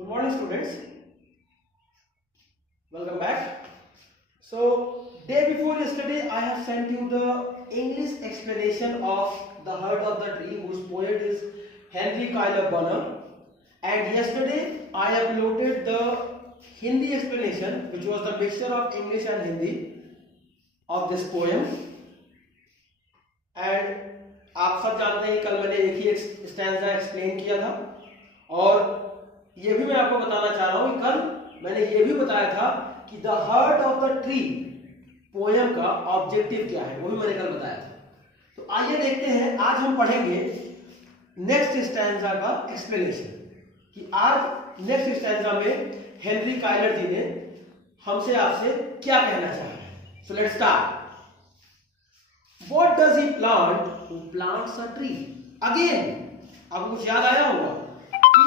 Good morning, students. Welcome back. So, day before yesterday, I have sent you the English explanation of The Heart of the Tree, whose poet is Henry Cuyler Bunner. And yesterday, I uploaded the Hindi explanation, which was the mixture of English and Hindi of this poem. And आप सब जानते हैं कल मैंने एक ही stanza explain किया था, और ये भी मैं आपको बताना चाह रहा हूं कि कल मैंने ये भी बताया था कि the heart of the tree poem का ऑब्जेक्टिव क्या है, वो भी मैंने कल बताया था। तो आइए देखते हैं, आज हम पढ़ेंगे नेक्स्ट स्टैंजा का एक्सप्लेनेशन कि आज नेक्स्ट स्टैंजा में हेनरी कायलर जी ने हमसे आपसे क्या कहना चाहा है। So let's start. What does he plant who plants a tree? Again, आपको कुछ याद आया होगा कि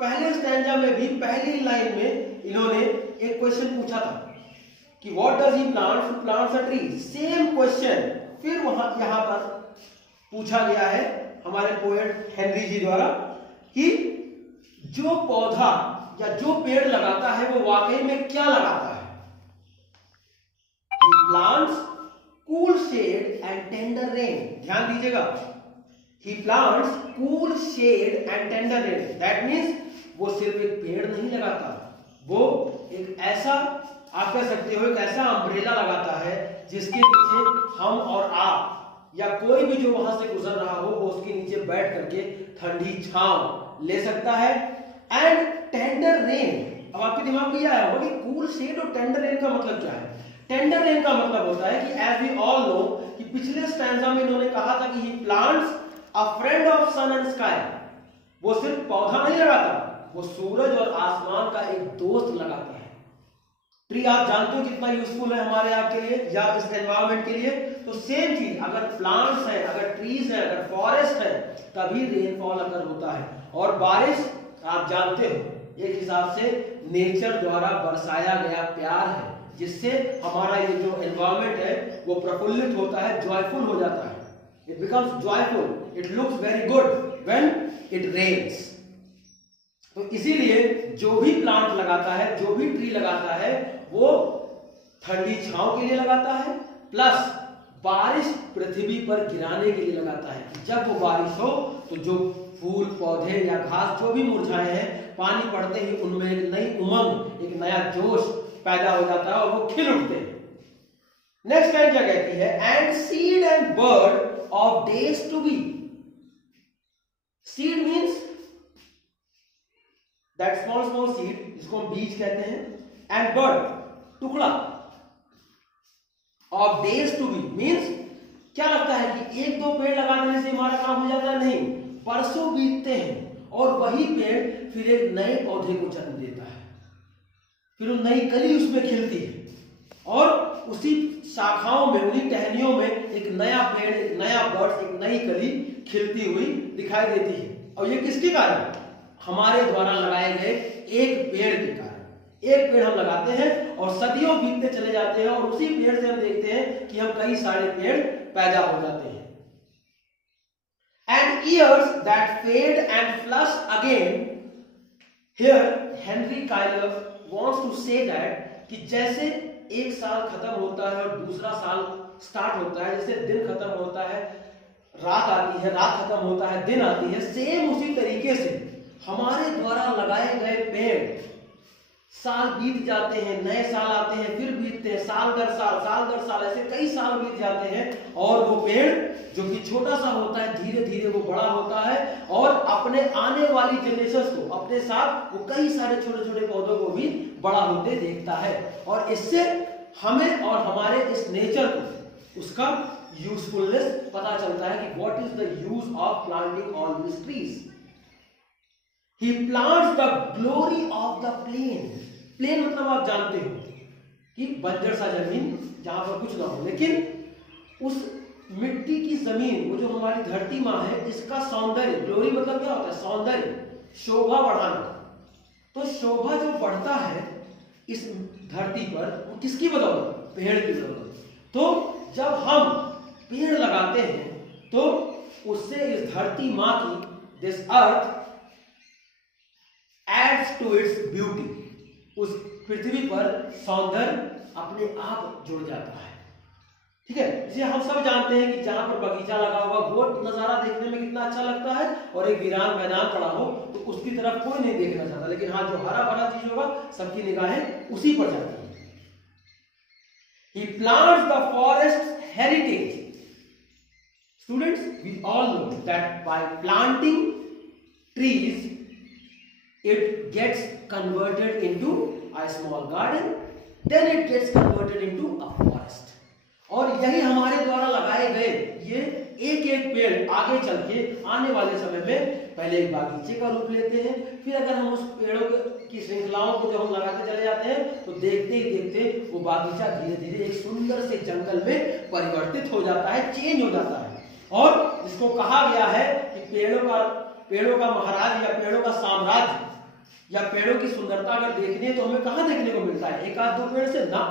पहले स्टैंजा में भी पहली लाइन में इन्होंने एक क्वेश्चन पूछा था कि what does he plant who plants a tree? Same question फिर यहां पर पूछा गया है हमारे पोएट हेनरी जी द्वारा कि जो पौधा या जो पेड़ लगाता है वो वाकई में क्या लगाता है। He plants cool shade and tender rain. ध्यान दीजिएगा, he plants cool shade and tender rain. That means वो सिर्फ एक पेड़ नहीं लगाता, वो एक ऐसा, आप कह सकते हो, एक ऐसा अम्ब्रेला लगाता है जिसके नीचे हम और आप या कोई भी जो वहां से गुजर रहा हो वो उसके नीचे बैठ करके ठंडी छांव ले सकता है। एंड टेंडर रेन, अब आपके दिमाग में यह आया होगा कि कूल शेड और टेंडर रेन का मतलब क्या है। टेंडर रेन का मतलब होता है कि एज वी ऑल नो कि पिछले स्टैंजा में इन्होंने कहा था कि he plants a friend of sun and sky. वो सिर्फ पौधा नहीं लगाता, वो सूरज और आसमान का एक दोस्त लगाता है। ट्री आप जानते हो कितना यूजफुल है हमारे आपके लिए या इस एनवायरनमेंट के लिए। तो सेम चीज, अगर प्लांट्स है, अगर ट्रीज है, अगर फॉरेस्ट है, तभी रेनफॉल अगर होता है। और बारिश आप जानते हो एक हिसाब से नेचर द्वारा बरसाया गया प्यार है, जिससे हमारा ये जो एनवायरनमेंट है वो प्रफुल्लित होता है, जॉयफुल हो जाता है। It becomes joyful, it looks very good when it rains. तो इसीलिए जो भी प्लांट लगाता है, जो भी ट्री लगाता है, वो ठंडी छांव के लिए लगाता है, प्लस बारिश पृथ्वी पर गिराने के लिए लगाता है। जब वो बारिश हो तो जो फूल पौधे या घास जो भी मुरझाए हैं, पानी पड़ते ही उनमें एक नई उमंग, एक नया जोश पैदा हो जाता है और वो खिल उठते हैं। नेक्स्ट लाइन क्या कहती है? And seed and bird of days to be. Seed means that small small seed जिसको हम बीज कहते हैं, एंड बर्ड टुकड़ा of days to be means क्या लगता है कि एक दो पेड़ लगा देने से हमारा काम हो जाता है? नहीं, बरसों बीतते हैं और वही पेड़ फिर एक नए पौधे को जन्म देता है, फिर वो नई कली उसमें खिलती है और उसी शाखाओं में, उन्हीं टहनियों में एक नया पेड़, एक नया बर्ड, एक नई कली खिलती हुई दिखाई देती है। और ये किसके कारण? हमारे द्वारा लगाए गए एक पेड़ के कारण। एक पेड़ हम लगाते हैं और सदियों बीतते चले जाते हैं और उसी पेड़ से हम देखते हैं कि हम कई सारे पेड़ पैदा हो जाते हैं। And years that fade and flush again. Here Henry Cuyler wants to say that कि जैसे एक साल खत्म होता है और दूसरा साल स्टार्ट होता है, जैसे दिन खत्म होता है रात आती है, रात खत्म होता है दिन आती है, सेम उसी तरीके से हमारे द्वारा लगाए गए पेड़ साल बीत जाते हैं, नए साल आते हैं, फिर बीतते हैं, साल दर साल, ऐसे कई साल बीत जाते हैं और वो पेड़ जो कि छोटा सा होता है, धीरे धीरे वो बड़ा होता है और अपने आने वाली जनरेशन को अपने साथ वो कई सारे छोटे छोटे पौधों को भी बड़ा होते देखता है। और इससे हमें और हमारे इस नेचर को उसका यूजफुलनेस पता चलता है कि what is the use of planting all this trees. He plants the glory of the plain. Plain मतलब आप जानते हो कि बंजर सा जमीन जहां पर कुछ ना हो, लेकिन उस मिट्टी की जमीन, वो जो हमारी धरती माँ है, इसका सौंदर्य, ग्लोरी मतलब क्या होता है? सौंदर्य, शोभा बढ़ाना। तो शोभा जो बढ़ता है इस धरती पर, वो किसकी बदौलत? पेड़ की बदौलत। तो जब हम पेड़ लगाते हैं तो उससे इस धरती माँ की, this earth adds adds to its beauty. उस पृथ्वी पर सौंदर्य अपने आप जुड़ जाता है। ठीक है, इसे हम सब जानते हैं कि जहां पर बगीचा लगा होगा वो नजारा देखने में कितना अच्छा लगता है, और एक वीरान मैदान पड़ा हो तो उसकी तरफ कोई नहीं देखना चाहता, लेकिन हाँ जो हरा भरा चीज होगा सबकी निगाहें उसी पर जाती है। He plants the forest heritage. Students, we all know that by planting trees, it gets converted into a small garden, then it gets converted into a forest. और यही हमारे द्वारा लगाए गए ये एक एक पेड़ आगे चल के आने वाले समय में पहले एक बागीचे का रूप लेते हैं, फिर अगर हम उस पेड़ों की श्रृंखलाओं को जब हम लगाते चले जाते हैं तो देखते ही देखते वो बागीचा धीरे धीरे एक सुंदर से जंगल में परिवर्तित हो जाता है, चेंज हो जाता है। और जिसको कहा गया है कि पेड़ों का महाराज या पेड़ों का साम्राज्य या पेड़ों की सुंदरता अगर देखनी है तो हमें कहाँ देखने को मिलता है? एक आध दो पेड़ से ना,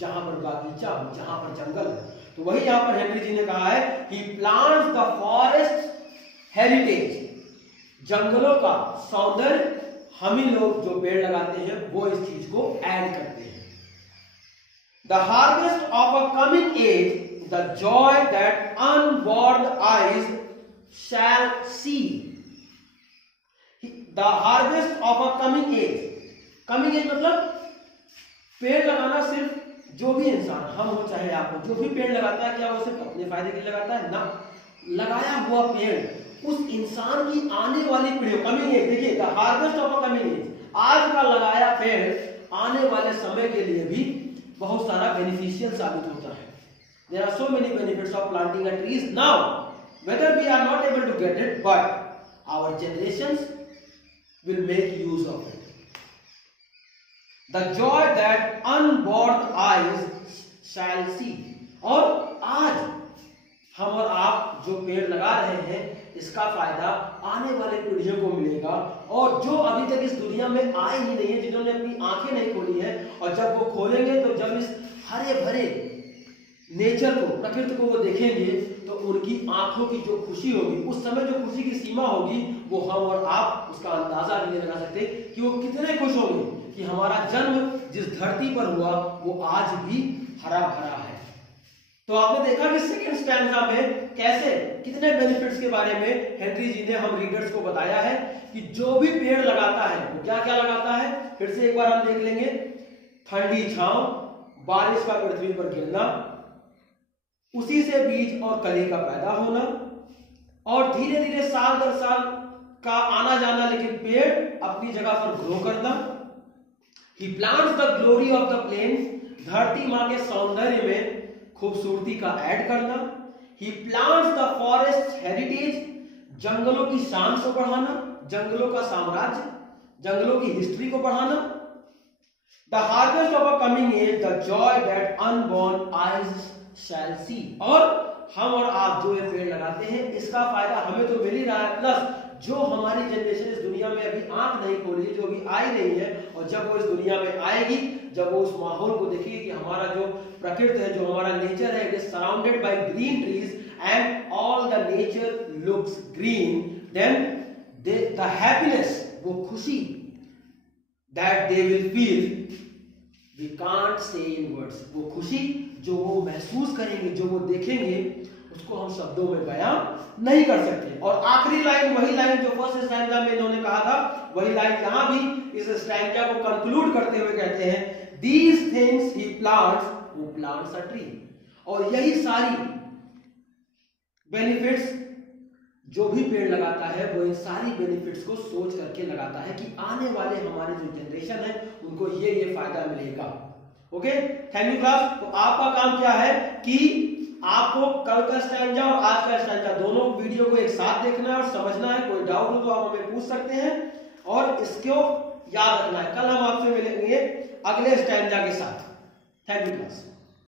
जहां पर बागीचा हो, जहां पर जंगल है। तो वही यहां पर हेनरी जी ने कहा है कि प्लांट्स द फॉरेस्ट हेरिटेज, जंगलों का सौंदर्य हम ही लोग जो पेड़ लगाते हैं वो इस चीज को ऐड करते हैं। The harvest of a coming age, the joy that unborn eyes shall see. The harvest of a coming age, coming age मतलब पेड़ लगाना सिर्फ जो भी इंसान, हम हो चाहे आप हो, जो भी पेड़ लगाता है क्या वो सिर्फ अपने फायदे के लिए लगाता है? ना, लगाया हुआ पेड़ उस इंसान की आने वाली पीढ़ियों, कमिंग एज, देखिए the harvest of a coming age, आज का लगाया पेड़ आने वाले समय के लिए भी बहुत सारा बेनिफिशियल साबित होता है। There are so many benefits of planting a trees now, whether we are not able to get it, but our generations will make use of it. The joy that unborn eyes shall see. और आज हम और आप जो पेड़ लगा रहे हैं इसका फायदा आने वाले पीढ़ियों को मिलेगा, और जो अभी तक इस दुनिया में आए ही नहीं है, जिन्होंने अपनी आंखें नहीं खोली है, और जब वो खोलेंगे तो जब इस हरे भरे नेचर को, प्रकृति को वो देखेंगे तो उनकी आंखों की जो खुशी होगी, उस समय जो खुशी की सीमा होगी वो हम और आप उसका अंदाजा भी नहीं लगा सकते कि वो कितने खुश होंगे कि हमारा जन्म जिस धरती पर हुआ वो आज भी हरा भरा है। तो आपने देखा कि सेकंड स्टैंजा में कैसे कितने बेनिफिट्स के बारे में हेनरी जी ने हम रीडर्स को बताया है कि जो भी पेड़ लगाता है वो क्या क्या लगाता है। फिर से एक बार हम देख लेंगे, ठंडी छांव, बारिश का पृथ्वी पर गिरना, उसी से बीज और कली का पैदा होना, और धीरे धीरे साल दर साल का आना जाना, लेकिन पेड़ अपनी जगह पर ग्रो करना। He plants the glory of the plains, धरती मां के सौंदर्य में खूबसूरती का ऐड करना। He plants the forest heritage, जंगलों की शान को बढ़ाना, जंगलों का साम्राज्य, जंगलों की हिस्ट्री को बढ़ाना। The harvest of a coming age, the joy that unborn eyes shall see. और हम और आप जो ये पेड़ लगाते हैं इसका फायदा हमें तो मिल ही रहा है, प्लस जो हमारी जनरेशन इस दुनिया में अभी आंख नहीं खोली, जो अभी आई नहीं है, और जब वो इस दुनिया में आएगी, जब वो उस माहौल को देखेगी कि हमारा जो प्रकृति है, जो हमारा नेचर है, it is surrounded by green trees and all the nature looks green, then the happiness, वो खुशी that they will feel, we can't say in words, वो खुशी जो वो महसूस करेंगे, जो वो देखेंगे, उसको हम शब्दों में बयान नहीं कर सकते। और आखिरी लाइन वही लाइन जो फर्स्ट स्टैंजा में इन्होंने कहा था, वही लाइन यहां भी इस स्टैंजा को कंक्लूड करते हुए कहते हैं, these things he plants who plants a tree. और यही सारी बेनिफिट्स जो भी पेड़ लगाता है वो इन सारी बेनिफिट्स को सोच करके लगाता है कि आने वाले हमारे जो जनरेशन है उनको ये फायदा मिलेगा। Okay, thank you class. तो आपका काम क्या है कि आपको कल का स्टैंजा और आज का स्टैंजा दोनों वीडियो को एक साथ देखना है और समझना है। कोई डाउट हो तो आप हमें पूछ सकते हैं और इसको याद रखना है। कल हम आपसे मिलेंगे अगले स्टैंजा के साथ। Thank you class.